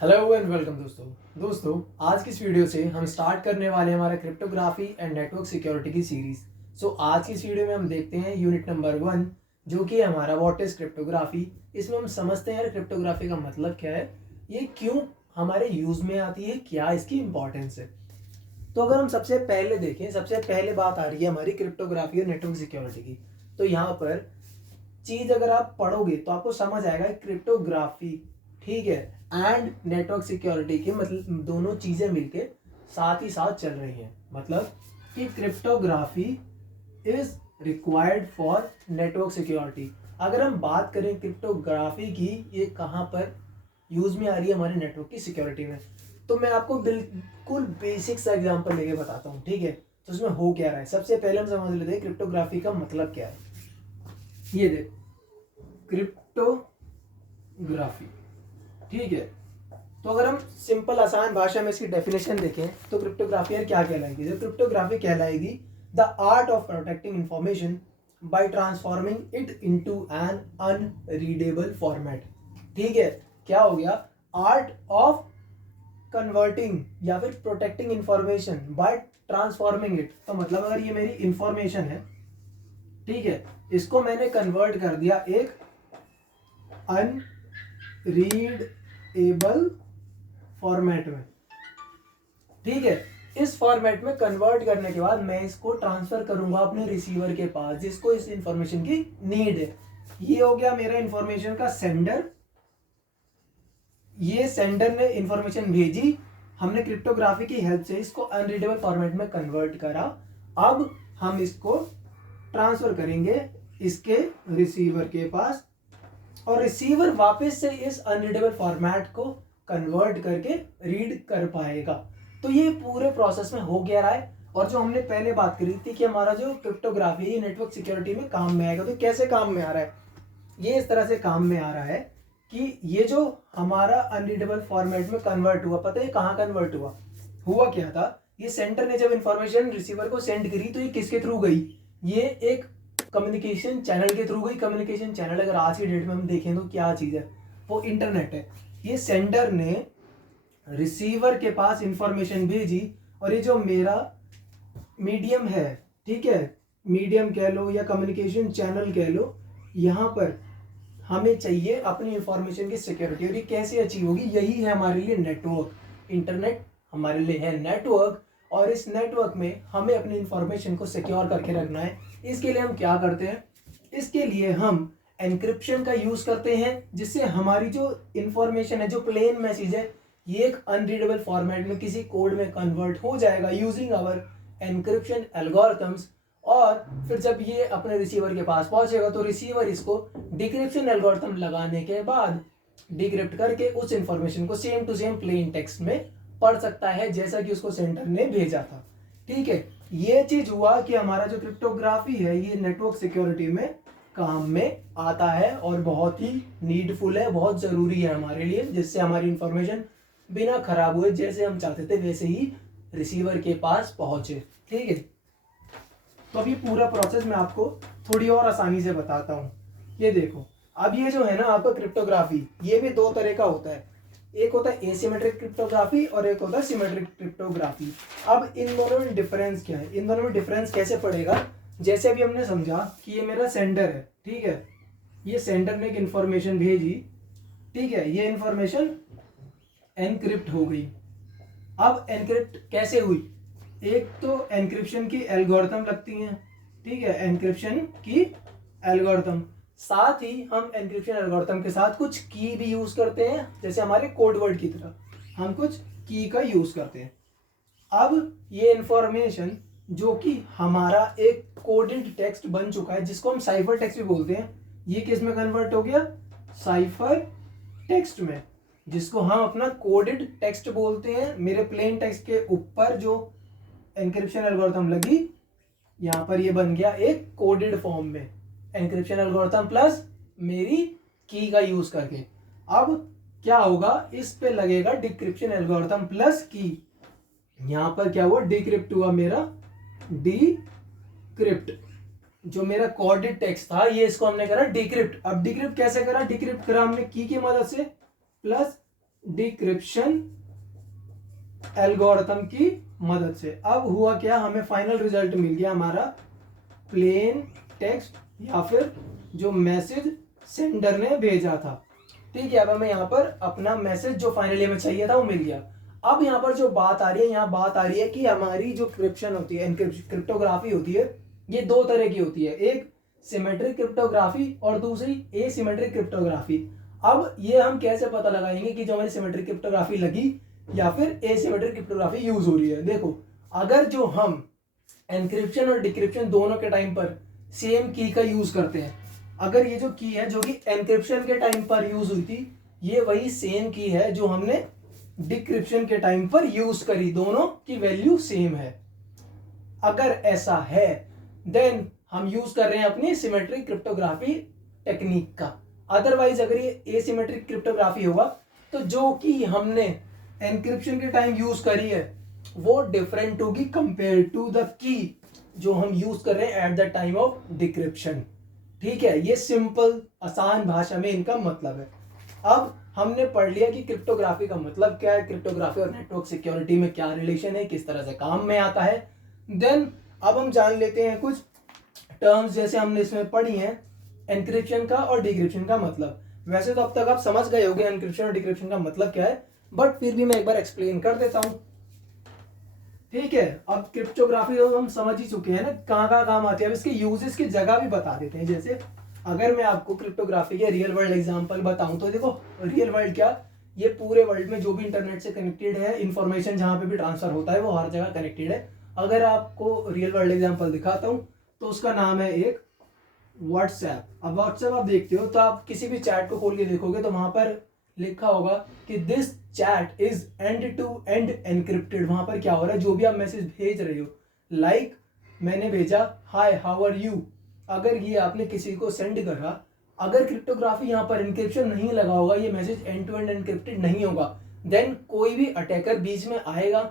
Hello and welcome दोस्तों आज की इस वीडियो से हम स्टार्ट करने वाले हैं हमारा क्रिप्टोग्राफी एंड नेटवर्क सिक्योरिटी की सीरीज। आज की इस वीडियो में हम देखते हैं यूनिट नंबर 1 जो कि है हमारा व्हाट इज क्रिप्टोग्राफी। इसमें हम समझते हैं यार क्रिप्टोग्राफी का मतलब क्या है, ये क्यों हमारे यूज में आती है, क्या इसकी इंपॉर्टेंस है। तो अगर हम सबसे पहले देखें, सबसे पहले बात आ रही है हमारी क्रिप्टोग्राफी और नेटवर्क सिक्योरिटी की। तो यहाँ पर चीज अगर आप पढ़ोगे तो आपको समझ आएगा क्रिप्टोग्राफी, ठीक है, एंड नेटवर्क सिक्योरिटी के मतलब दोनों चीजें मिलके साथ ही साथ चल रही हैं। मतलब कि cryptography is required for network security. अगर हम बात करें क्रिप्टोग्राफी की, ये कहाँ पर यूज में आ रही है हमारे नेटवर्क की सिक्योरिटी में, तो मैं आपको बिल्कुल बेसिक सा एग्जांपल लेके बताता हूँ, ठीक है। तो उसमें हो क्या रहा है, सबसे पहले हम समझ लेते हैं क्रिप्टोग्राफी का मतलब क्या है। ये देख, क्रिप्टोग्राफी, ठीक है। तो अगर हम सिंपल आसान भाषा में इसकी डेफिनेशन देखें तो क्रिप्टोग्राफी यार क्या कहलाएगी। जो क्रिप्टोग्राफी कहलाएगी the art of protecting information by transforming it into an unreadable format. ठीक है, क्या हो गया, आर्ट ऑफ कन्वर्टिंग या फिर protecting information by transforming it. तो मतलब अगर ये मेरी इंफॉर्मेशन है, ठीक है, इसको मैंने कन्वर्ट कर दिया एक अनरीडेबल फॉर्मेट में, ठीक है। इस फॉर्मेट में कन्वर्ट करने के बाद मैं इसको ट्रांसफर करूंगा अपने रिसीवर के पास जिसको इस इंफॉर्मेशन की नीड है। ये हो गया मेरा इंफॉर्मेशन का सेंडर। ये सेंडर ने इंफॉर्मेशन भेजी, हमने क्रिप्टोग्राफी की हेल्प से इसको अनरीडेबल फॉर्मेट में कन्वर्ट करा। अब हम इसको ट्रांसफर करेंगे इसके रिसीवर के पास और रिसीवर वापस से इस अनरीडेबल फॉर्मेट को कन्वर्ट करके रीड कर पाएगा। तो ये पूरे प्रोसेस में हो गया रहा है। और जो हमने पहले बात करी थी कि हमारा जो क्रिप्टोग्राफी है नेटवर्क सिक्योरिटी में काम में आएगा, तो कैसे काम में आ रहा है, ये इस तरह से काम में आ रहा है कि ये जो हमारा अनरीडेबल फॉर्मेट में कन्वर्ट हुआ, पता है कहाँ कन्वर्ट हुआ, हुआ क्या था, ये सेंटर ने जब इंफॉर्मेशन रिसीवर को सेंड करी तो ये किसके थ्रू गई, ये एक कम्युनिकेशन चैनल के थ्रू गई। कम्युनिकेशन चैनल अगर आज की डेट में हम देखें तो क्या चीज है, वो इंटरनेट है। ये सेंडर ने रिसीवर के पास इंफॉर्मेशन भेजी और ये जो मेरा मीडियम है, ठीक है, मीडियम कह लो या कम्युनिकेशन चैनल कह लो, यहाँ पर हमें चाहिए अपनी इंफॉर्मेशन की सिक्योरिटी। और ये कैसे अचीव होगी, यही है हमारे लिए नेटवर्क। इंटरनेट हमारे लिए है नेटवर्क और इस नेटवर्क में हमें अपनी इंफॉर्मेशन को सिक्योर करके रखना है। इसके लिए हम क्या करते हैं, इसके लिए हम एनक्रिप्शन का यूज करते हैं जिससे हमारी जो इंफॉर्मेशन है, जो प्लेन मैसेज है, ये एक अनरीडेबल फॉर्मेट में किसी कोड में कन्वर्ट हो जाएगा यूजिंग आवर एनक्रिप्शन एल्गोरिथम्स। और फिर जब ये अपने रिसीवर के पास पहुंचेगा तो रिसीवर इसको डिक्रिप्शन एल्गोरिथम लगाने के बाद डिक्रिप्ट करके उस इंफॉर्मेशन को same to same plain text में पढ़ सकता है जैसा कि उसको सेंटर ने भेजा था। ठीक है, ये चीज हुआ कि हमारा जो क्रिप्टोग्राफी है ये नेटवर्क सिक्योरिटी में काम में आता है और बहुत ही नीडफुल है, बहुत जरूरी है हमारे लिए, जिससे हमारी इंफॉर्मेशन बिना खराब हुए जैसे हम चाहते थे वैसे ही रिसीवर के पास पहुंचे। ठीक है, तो अभी पूरा प्रोसेस मैं आपको थोड़ी और आसानी से बताता हूँ। ये देखो, अब ये जो है ना आपका क्रिप्टोग्राफी, ये भी दो तरह का होता है, एक होता है एसिमेट्रिक क्रिप्टोग्राफी और एक होता है सिमेट्रिक क्रिप्टोग्राफी। अब इन दोनों में डिफरेंस क्या है, इन दोनों में डिफरेंस कैसे पड़ेगा, जैसे अभी हमने समझा कि ये मेरा सेंडर है, ठीक है, ये सेंडर ने एक इंफॉर्मेशन भेजी, ठीक है, ये इंफॉर्मेशन एनक्रिप्ट हो गई। अब एनक्रिप्ट कैसे हुई, एक तो एनक्रिप्शन की एल्गोरिथम लगती हैं, ठीक है, एनक्रिप्शन की एल्गोरिथम, साथ ही हम एनक्रिप्शन एल्गोरिथम के साथ कुछ की भी यूज करते हैं, जैसे हमारे कोड वर्ड की तरह हम कुछ की का यूज करते हैं। अब ये इंफॉर्मेशन जो कि हमारा एक कोडेड टेक्स्ट बन चुका है जिसको हम साइफर टेक्स्ट भी बोलते हैं, ये किस में कन्वर्ट हो गया, साइफर टेक्स्ट में, जिसको हम अपना कोडेड टेक्स्ट बोलते हैं। मेरे प्लेन टेक्स्ट के ऊपर जो एनक्रिप्शन एल्गोरिथम लगी, यहां पर ये बन गया एक कोडेड फॉर्म में, एनक्रिप्शन एल्गोरिथम प्लस मेरी की का यूज करके। अब क्या होगा, इस पे लगेगा डिक्रिप्शन एल्गोरिथम प्लस की, यहां पर क्या हुआ, डिक्रिप्ट हुआ मेरा, डिक्रिप्ट जो मेरा कोडेड टेक्स्ट था ये इसको हमने करा डिक्रिप्ट। अब डिक्रिप्ट कैसे करा, डिक्रिप्ट करा हमने की मदद से प्लस डिक्रिप्शन एल्गोरिथम की मदद से। अब हुआ क्या, हमें फाइनल रिजल्ट मिल गया हमारा प्लेन टेक्स्ट या फिर जो मैसेज सेंडर ने भेजा था। ठीक है, अब हमें यहाँ पर अपना मैसेज जो फाइनली हमें चाहिए था वो मिल गया। अब यहाँ पर जो बात आ रही है, यहाँ बात आ रही है कि हमारी जो क्रिप्शन होती है, क्रिप्टोग्राफी होती है, ये दो तरह की होती है, एक सिमेट्रिक क्रिप्टोग्राफी और दूसरी एसिमेट्रिक क्रिप्टोग्राफी। अब ये हम कैसे पता लगाएंगे कि जो हमारी सिमेट्रिक क्रिप्टोग्राफी लगी या फिर एसिमेट्रिक क्रिप्टोग्राफी यूज हो रही है। देखो, अगर जो हम एनक्रिप्शन और डिक्रिप्शन दोनों के टाइम पर सेम की का यूज करते हैं, अगर ये जो की है जो कि एनक्रिप्शन के टाइम पर यूज हुई थी, ये वही सेम की है जो हमने डिक्रिप्शन के टाइम पर यूज करी, दोनों की वैल्यू सेम है। अगर ऐसा है देन हम यूज कर रहे हैं अपनी सिमेट्रिक क्रिप्टोग्राफी टेक्निक का। अदरवाइज अगर ये एसिमेट्रिक क्रिप्टोग्राफी होगा तो जो कि हमने एनक्रिप्शन के टाइम यूज करी है वो डिफरेंट होगी कंपेयर टू द की जो हम यूज कर रहे हैं at the time of decryption. ठीक है, ये सिंपल आसान भाषा में इनका मतलब है। अब हमने पढ़ लिया कि क्रिप्टोग्राफी का मतलब क्या है, क्रिप्टोग्राफी और नेटवर्क सिक्योरिटी में क्या रिलेशन है, किस तरह से काम में आता है। देन अब हम जान लेते हैं कुछ टर्म्स जैसे हमने इसमें पढ़ी हैं, एनक्रिप्शन का और डिक्रिप्शन का मतलब। वैसे तो अब तक आप समझ गए होंगे एनक्रिप्शन और डिक्रिप्शन का मतलब क्या है, बट फिर भी मैं एक बार एक्सप्लेन कर देता हूं। ठीक है, अब क्रिप्टोग्राफी तो हम समझ ही चुके हैं ना कहाँ कहाँ काम आती है। अब इसके यूजेस की जगह भी बता देते हैं। जैसे अगर मैं आपको क्रिप्टोग्राफी के रियल वर्ल्ड एग्जांपल बताऊं तो देखो, रियल वर्ल्ड क्या, ये पूरे वर्ल्ड में जो भी इंटरनेट से कनेक्टेड है, इंफॉर्मेशन जहां पे भी ट्रांसफर होता है वो हर जगह कनेक्टेड है। अगर आपको रियल वर्ल्ड एग्जांपल दिखाता हूं तो उसका नाम है एक व्हाट्सएप। अब व्हाट्सएप आप देखते हो तो आप किसी भी चैट को खोल के देखोगे तो वहां पर लिखा होगा कि this chat is end to end encrypted. वहां पर क्या हो रहा है, जो भी आप मैसेज भेज रहे हो, लाइक मैंने भेजा हाय हाउ आर यू, अगर ये आपने किसी को सेंड करा, अगर क्रिप्टोग्राफी यहाँ पर एनक्रिप्शन नहीं लगा होगा, ये message end to end encrypted नहीं होगा, देन कोई भी अटैकर बीच में आएगा,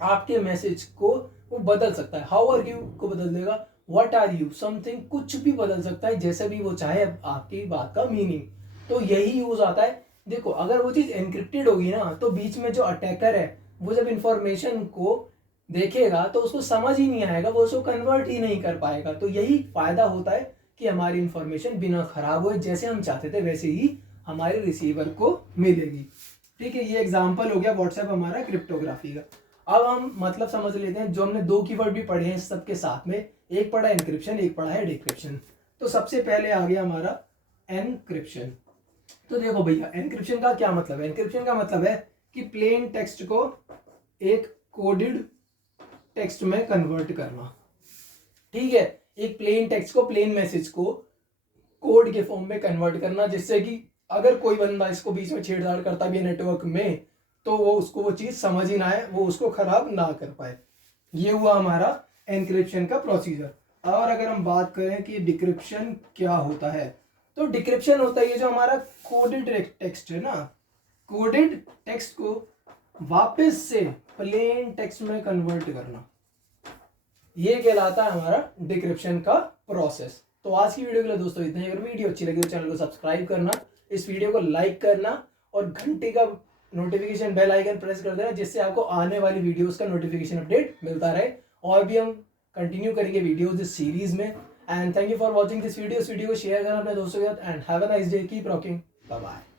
आपके मैसेज को वो बदल सकता है, हाउ आर यू को बदल देगा, व्हाट आर यू समथिंग, कुछ भी बदल सकता है जैसे भी वो चाहे आपकी बात का मीनिंग। तो यही यूज आता है। देखो, अगर वो चीज एनक्रिप्टेड होगी ना तो बीच में जो अटैकर है वो जब इंफॉर्मेशन को देखेगा तो उसको समझ ही नहीं आएगा, वो उसको कन्वर्ट ही नहीं कर पाएगा। तो यही फायदा होता है कि हमारी इंफॉर्मेशन बिना खराब हुए जैसे हम चाहते थे वैसे ही हमारे रिसीवर को मिलेगी। ठीक है, ये एग्जाम्पल हो गया व्हाट्सएप हमारा क्रिप्टोग्राफी का। अब हम मतलब समझ लेते हैं, जो हमने दो कीवर्ड भी पढ़े हैं सबके साथ में, एक पढ़ा एनक्रिप्शन, एक पढ़ा है डिक्रिप्शन। तो सबसे पहले आ गया हमारा एनक्रिप्शन। तो देखो भैया, एनक्रिप्शन का क्या मतलब है। एनक्रिप्शन का मतलब है कि प्लेन टेक्स्ट को एक कोडेड टेक्स्ट में कन्वर्ट करना। ठीक है, एक प्लेन टेक्स्ट को, प्लेन मैसेज को कोड के फॉर्म में कन्वर्ट करना, जिससे कि अगर कोई बंदा इसको बीच में छेड़छाड़ करता भी है नेटवर्क में तो वो उसको वो चीज समझ ही ना आए, वो उसको खराब ना कर पाए। ये हुआ हमारा एनक्रिप्शन का प्रोसीजर। और अगर हम बात करें कि डिक्रिप्शन क्या होता है, तो डिक्रिप्शन होता है ये जो हमारा कोडेड टेक्स्ट है ना, कोडेड टेक्स्ट को वापस से प्लेन टेक्स्ट में कन्वर्ट करना, ये कहलाता है हमारा डिक्रिप्शन का प्रोसेस। तो आज की वीडियो के लिए दोस्तों इतना ही। अगर वीडियो अच्छी लगी तो चैनल को सब्सक्राइब करना, इस वीडियो को लाइक करना और घंटे का नोटिफिकेशन बेल आइकन प्रेस कर देना, जिससे आपको आने वाली वीडियोस का नोटिफिकेशन अपडेट मिलता रहे। और भी हम कंटिन्यू करेंगे वीडियोस इस सीरीज में। And thank you for watching this video. इस वीडियो को शेयर करना अपने दोस्तों के साथ and have a nice day, keep rocking, bye bye.